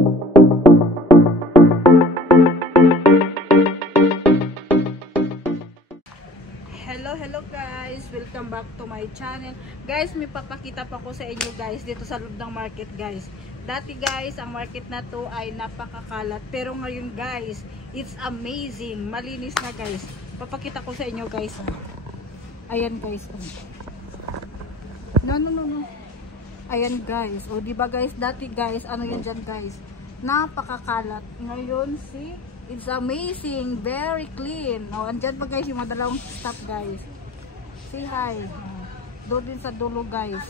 Hello guys, welcome back to my channel. Guys, may papakita pa ko sa inyo guys dito sa loob ng market guys. Dati guys, ang market na to ay napakakalat, pero ngayon guys, it's amazing, malinis na guys. Papakita ko sa inyo guys. Ayan guys. No. Ayan guys. O di ba guys, dati guys, ano yan dyan guys? Napakakalat. Ngayon see, it's amazing, very clean. O, andyan pa guys yung madalawang stop guys. Say hi. Doon din sa dulo guys.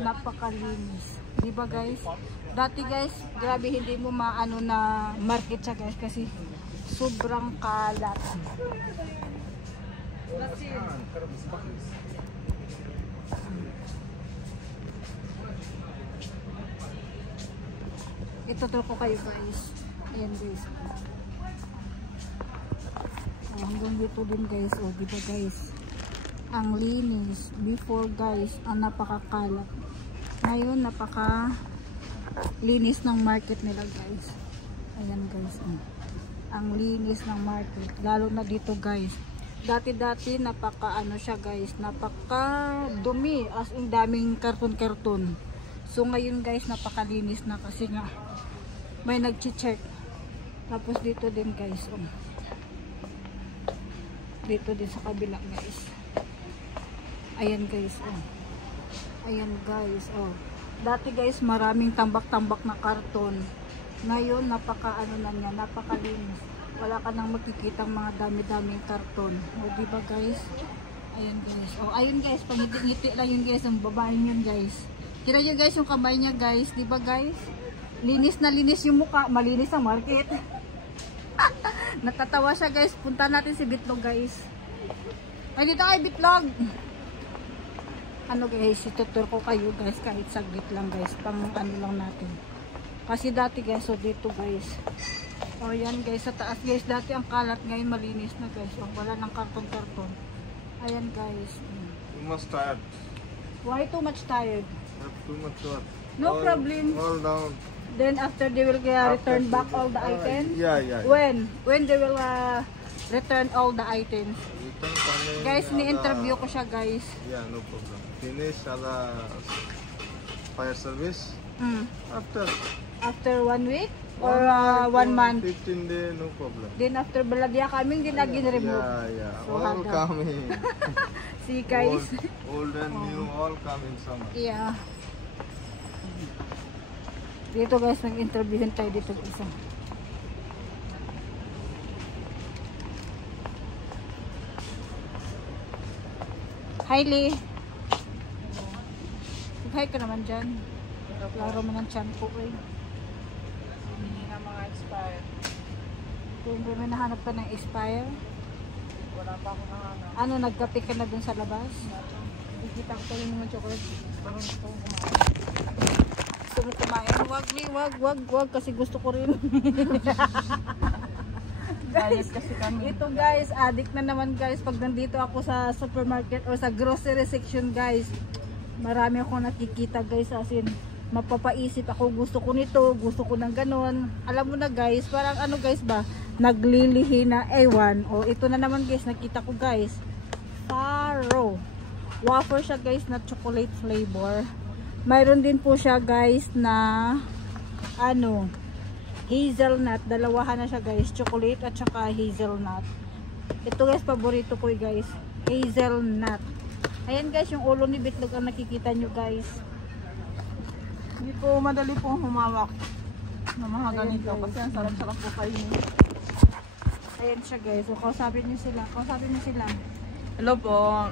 Napakalinis. Diba guys? Dati guys, grabe hindi mo maano na market siya guys kasi sobrang kalat. Ito ko kayo guys. Ayan guys. Hanggang dito din guys. O diba guys? Ang linis. Before guys, ang napakakalat. Ngayon, napaka linis ng market nila guys. Ayan guys. Ang linis ng market. Lalo na dito guys. Dati-dati, napaka ano siya guys. Napaka dumi. As in daming karton-karton. So ngayon guys, napakalinis na kasi nga may nag-check. Tapos dito din guys. Dito din sa kabila guys. Ayan guys, ayan guys, dati guys maraming tambak-tambak na karton. Ngayon napaka ano na niya, napakalinis. Wala ka nang makikitang mga dami-daming karton. O diba guys? Ayan guys. Ayun guys, pangiti-ngiti lang yun guys, ang babaeng yun guys. Kira nyo guys yung kamay niya guys, diba guys? Linis na linis yung mukha, malinis ang market. Natatawa siya guys. Punta natin si Bitlog guys. Ay dito ay Bitlog. Ano guys, itutur ko kayo guys kahit saglit lang guys, pang ano lang natin. Kasi dati guys, so dito guys. O yan guys, sa taas guys, dati ang kalat, ngayon malinis na guys. Wala ng karton-karton. Ayan guys. Too much tired. Why too much tired? Not too much work. No problem. All down. Then after they will return back all the items? Yeah. When they will return all the items? Guys, ni-interview ko siya guys. Yeah, no problem. Finish fire service. After 1 week? Or 1 month? 15 days, no problem. Then after balagya kaming din lagi remove. Yeah. So, all coming. See guys. Old and new, all coming summer. Yeah. Dito guys, nag-interviewin tayo dito isa. Hi Lee. Hi ka naman dyan. Laro mo ng tiyan ko eh. Hindi na mga expire. Kung may nahanap ka ng expire. Wala pa akong nahanap. Ano, nagkape ka na dun sa labas? Ikita ko yung mga chocolate. Parang gusto kong kumain. Gusto mo kumain? Wag Lee, wag. Kasi gusto ko rin. Guys, kasi kami. Ito guys, addict na naman guys. Pag nandito ako sa supermarket or sa grocery section guys, marami akong nakikita guys, as in mapapaisip ako, gusto ko nito, gusto ko ng ganon. Alam mo na guys, parang ano guys ba, naglilihi na ewan. O ito na naman guys, nakita ko guys, Faro wafer siya guys na chocolate flavor. Mayroon din po siya guys na ano, hazelnut. Dalawahan na siya guys, chocolate at saka hazelnut. Ito guys, paborito ko guys, hazelnut. Ayan guys, yung ulo ni Bitlog ang nakikita nyo guys. Hindi po madali pong humawak na mga ganito kasi ang sarap-sarap po kayo. Ayan siya guys, so kausapin nyo sila. Hello po.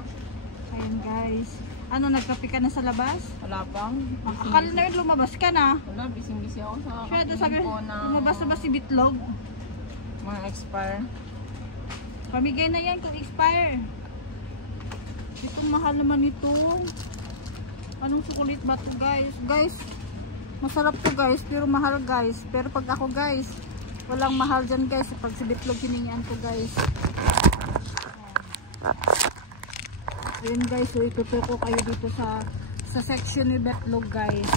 Ayan guys. Ano, nagkape ka na sa labas? Wala pang. Akala na yun, lumabas ka na. Wala, busy ako sa Siya, sabi, po na lumabas na ba si Bitlog? mga expire. Pamigay na yan kung expire. Itong mahal naman ito. Anong sukulit ba ito guys? Guys, masarap to guys, pero mahal guys. Pero pag ako guys, walang mahal dyan guys. Pag si Bitlog hiningian ko guys. Ayun guys, so itutur ko kayo dito sa section ni Bitlog guys.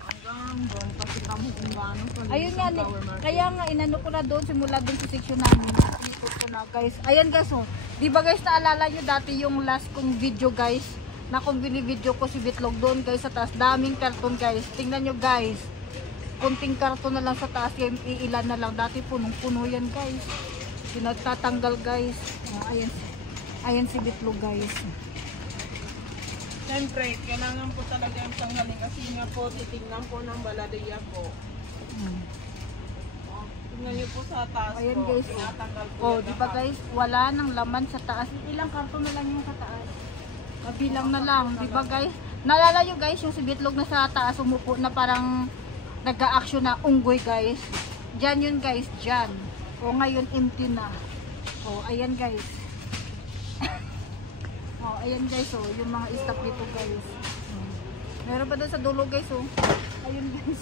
Hanggang doon kasi kami kung gaano po. Ayun nga, kaya nga inano ko na doon, simula doon sa section namin. Inikot ko na guys. Ayan guys, oh. Di ba guys, naalala nyo dati yung last kong video guys, na kung binibideo ko si Bitlog doon guys sa taas. Daming karton guys. Tingnan nyo guys. Kunting karton na lang sa taas, yung iilan na lang. Dati punong-puno yan guys. Pinagtatanggal guys. Ayan. Ayan si Bitlog guys. Siyempre, kailangan po talaga yung tanggalin kasi nga po, titignan po ng baladaya po. Tingnan niyo po sa taas Ayan po, guys, tinatanggal po oh, yung di ba lahat. guys, wala nang laman sa taas. Ilang karton na lang yung sa taas. Kabilang na lang, di ba guys? Naalala nyo guys, yung si Bitlog na sa taas, umupo na parang nag-a-action na unggoy guys. Diyan yun guys, diyan. O ngayon empty na. O ayan guys. O ayan guys, oh, yung mga stock dito guys. Meron pa doon sa dulo guys, oh. Ayun guys.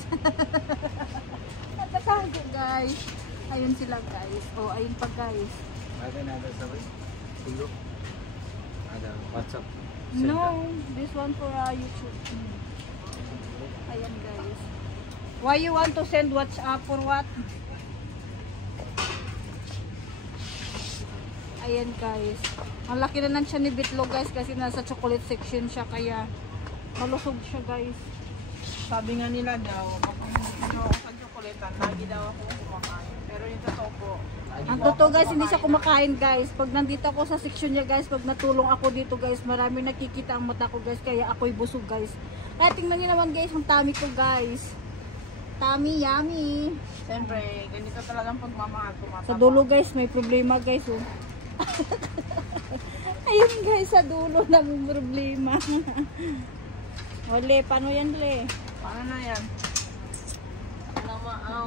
Natatago guys. Ayun sila guys. O ayun pa guys. Ada sabay. Tulo. Ada WhatsApp. No, this one for YouTube. Ayan guys. Why you want to send WhatsApp for what? Ayan guys. Ang laki na siya ni Bitlog guys kasi nasa chocolate section siya kaya malusog siya guys. Sabi nga nila daw, kapag hindi ako sa tsokoletan, lagi daw ako kumakain. Pero yung totoo po, Ang totoo guys, hindi siya kumakain guys. Pag nandito ako sa section niya guys, pag natulong ako dito guys, marami nakikita ang mata ko guys, kaya ako'y busog guys. Kaya tingnan niyo naman guys, yung tummy ko guys. Tummy, yummy. siyempre, ganito talagang pagmamahal tumatama. Sa dulo guys, may problema guys oh. Ayun guys, sa dulo na may problema. Ole, paano yan Le? Paano na yan?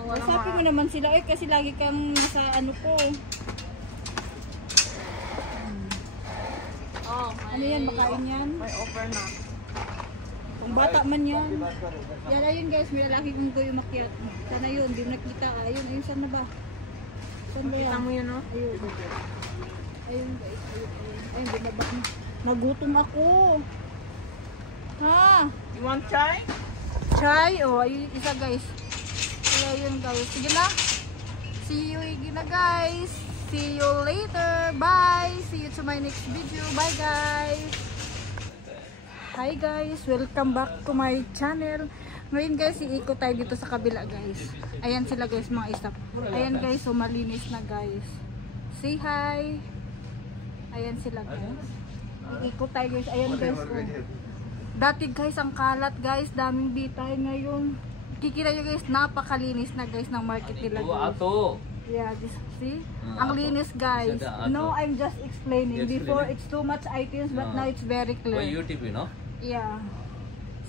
Wala Usapin mo naman sila eh, kasi lagi kang nasa ano ko. Oh, Ano yan, makain yan? may offer na. Kung bata man yan. Yan, ayun guys, may lalaki kong goy umakyat. Sana yun, di mo nakita. Ayun, ayun, saan na ba? Saan ba Kita yan? mo yun, no? Ayun. Ayun guys, ayun, ayun. Ayun, binaba na. Nagutom ako. Ha? You want chai? Chai? Oh, ayun, isa guys. Ayun guys. Sige na. See you again na guys. See you later. Bye. See you to my next video. Bye guys. Hi guys. Welcome back to my channel. Ngayon guys, iikot tayo dito sa kabila guys. Ayan sila guys, mga staff. Ayan guys, so malinis na guys. Say hi. Ayan sila guys. Iikot tayo guys. Ayan guys. Oh. Dati guys, ang kalat guys. Daming bitay ngayon. Kikita nyo guys, napakalinis na guys ng market nila guys. Yeah, this, see? Ang linis guys. No, I'm just explaining. Before it's too much items, but now it's very clear. YouTube, you know? Yeah.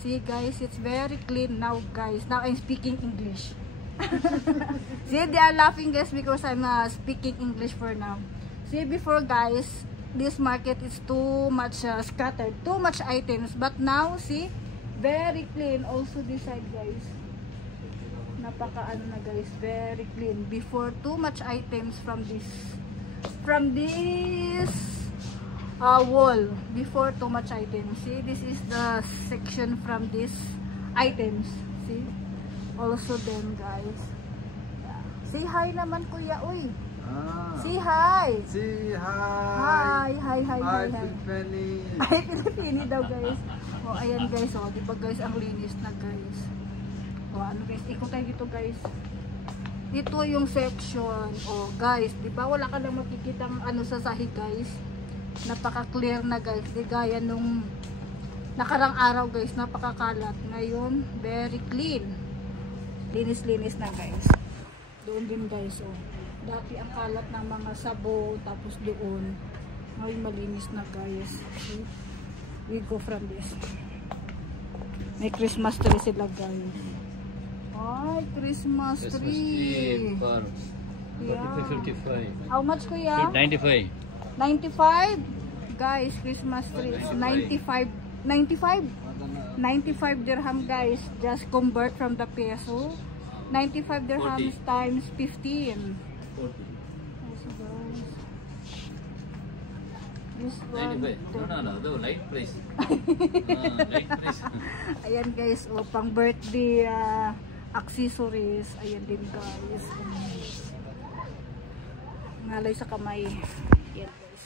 See guys, it's very clean now guys. Now I'm speaking English. See, they are laughing guys because I'm speaking English for now. See, before guys, this market is too much scattered, too much items. But now, see, very clean. Also this side guys. Napaka ano na guys, very clean. Before, too much items from this wall. Before, too much items. See, this is the section from these items. See, also them guys. Yeah. Say hi naman kuya, uy. Say hi. See, Hi, hi. hi, hi, hi, hi. Penny. Ay, Pilipini daw guys. O, ayan guys, o. Diba guys, ang linis na guys. O, ano guys, ikot tayo dito guys. Ito yung section. O, guys, diba wala ka lang makikitang ano sa sahig guys. Napaka-clear na guys. Di gaya nung nakarang araw guys, napakakalat. Ngayon, very clean. Linis-linis na guys. Doon din guys, o. Dati ang kalat ng mga sabo, tapos doon. Ngayon malinis na guys. Okay. We go from this. May Christmas tree sila guys. Ay, Christmas tree. For Yeah. 55. How much kuya? 95. 95? Guys, Christmas tree is 95. 95? 95 dirham guys. Just convert from the peso. 95 dirhams times 15. 40. This one. 95. No, light price. Light price. Ayan guys, oh, pang birthday accessories. Ayan din guys. Ngalay sa kamay. Ayan guys.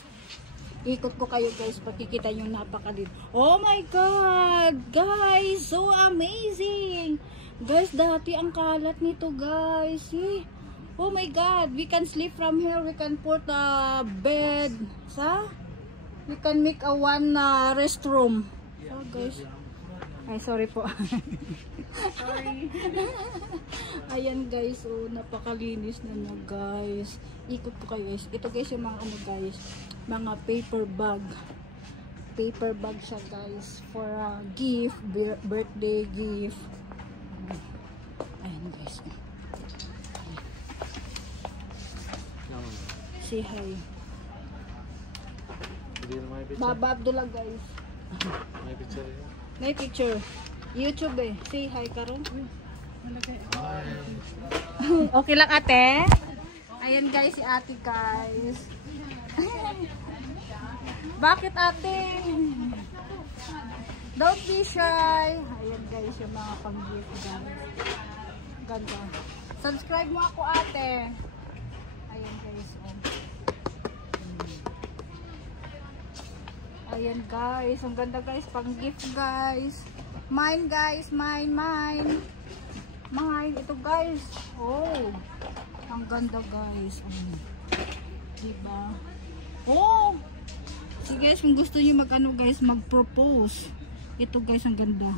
Ikot ko kayo guys, pakikita yung napakaliit. Oh my god! Guys, so amazing! Guys, dati ang kalat nito guys. See? Oh my god, we can sleep from here. We can put a bed. We can make a one restroom. So guys. Ay, sorry po. Sorry. Ayan guys, oh, napakalinis na niya guys. Ikot ko kayo guys. Ito guys yung mga ano guys, mga paper bag. Paper bag siya guys for a gift, birthday gift. Ayan guys. Say hi. Baba Abdullah guys. May picture. YouTube eh. Say hi karon. Okay lang ate. Ayan guys si ate guys. Bakit ate? Don't be shy. Ayan guys yung mga pang-gift guys. Ganda. Subscribe mo ako ate. Ayan guys. Ayan guys. Ang ganda guys. Pang-gift guys. Mine guys. Mine. Mine. Ito guys. Oh. Ang ganda guys. Diba? Oh. So guys, kung gusto niyo mag-ano guys, mag-propose. Ito guys, ang ganda.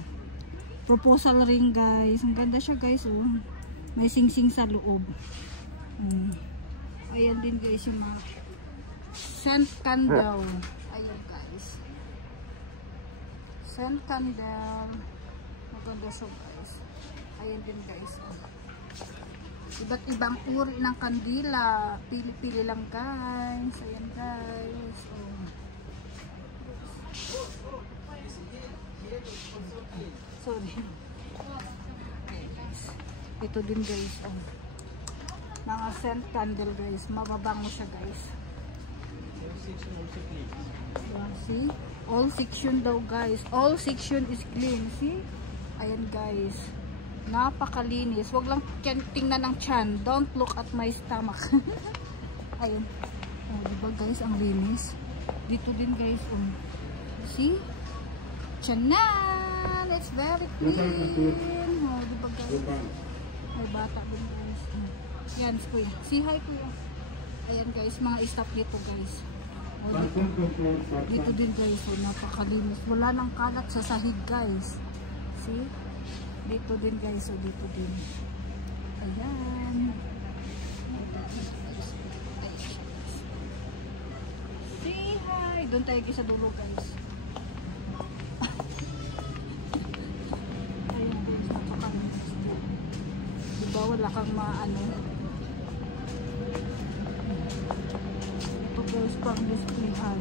Proposal ring guys. Ang ganda siya guys. Oh. May sing-sing sa loob. Ayan din guys yung mga scent candle. Ayan guys. Scent candle. Maganda siya guys. Ayan din guys. Iba't ibang uri ng kandila. Pili-pili lang guys. Ayan guys. Oh. Sorry. Ayan guys. Ito din guys. Oh. Mga scent candle guys. Mababango siya guys. See? All section daw guys. All section is clean. See? Ayan guys. Napakalinis. Wag lang tingnan ng tiyan. Don't look at my stomach. Ayun. Oh, diba guys, ang linis. Dito din guys. See? Tiyanan! It's very clean. Oh, diba guys? May bata din guys. Yan, kuya. See, hi kuya. Ayan guys, mga staff dito guys. Oh, dito din guys. Oh, napakalinis. Wala nang kalat sa sahig guys. See? Dito din guys, so dito din. Ayan. Say hi! Doon tayo sa dulo guys. Ayan guys, napakalinis. Diba wala kang maano. Ito guys, pang displayhan.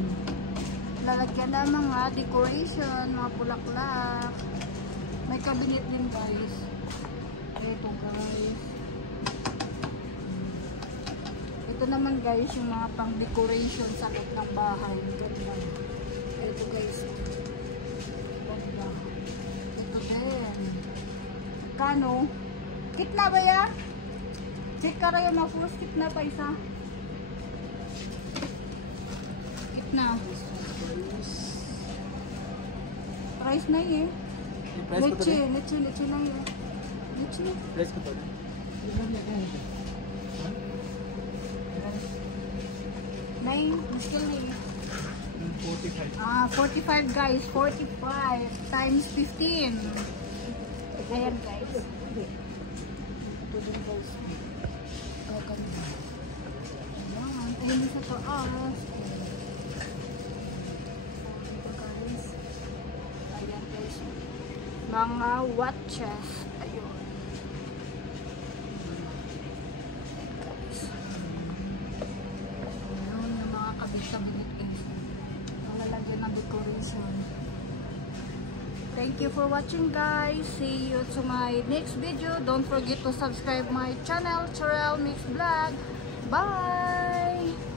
Lalagyan na mga decoration, mga bulaklak. May cabinet din guys. Ito guys. Ito naman guys yung mga pang decoration sa loob ng bahay. Ito guys. Ito din. Kano? Kitna ba ya? Check ka rin yung mga kitna pa isa. Kitna. Price na eh. Leche lang yun. Leche. Price ko pa. Nine, still name. 45. 45 guys. 45 times 15. Ayan guys. Ito din guys. Ayan sa taas. Mga watches. Ayun. Ayun yung mga kabit-kabit guys. Nalalagyan ng decoration. Thank you for watching guys. See you to my next video. Don't forget to subscribe my channel, Cherelle Mix Vlog. Bye!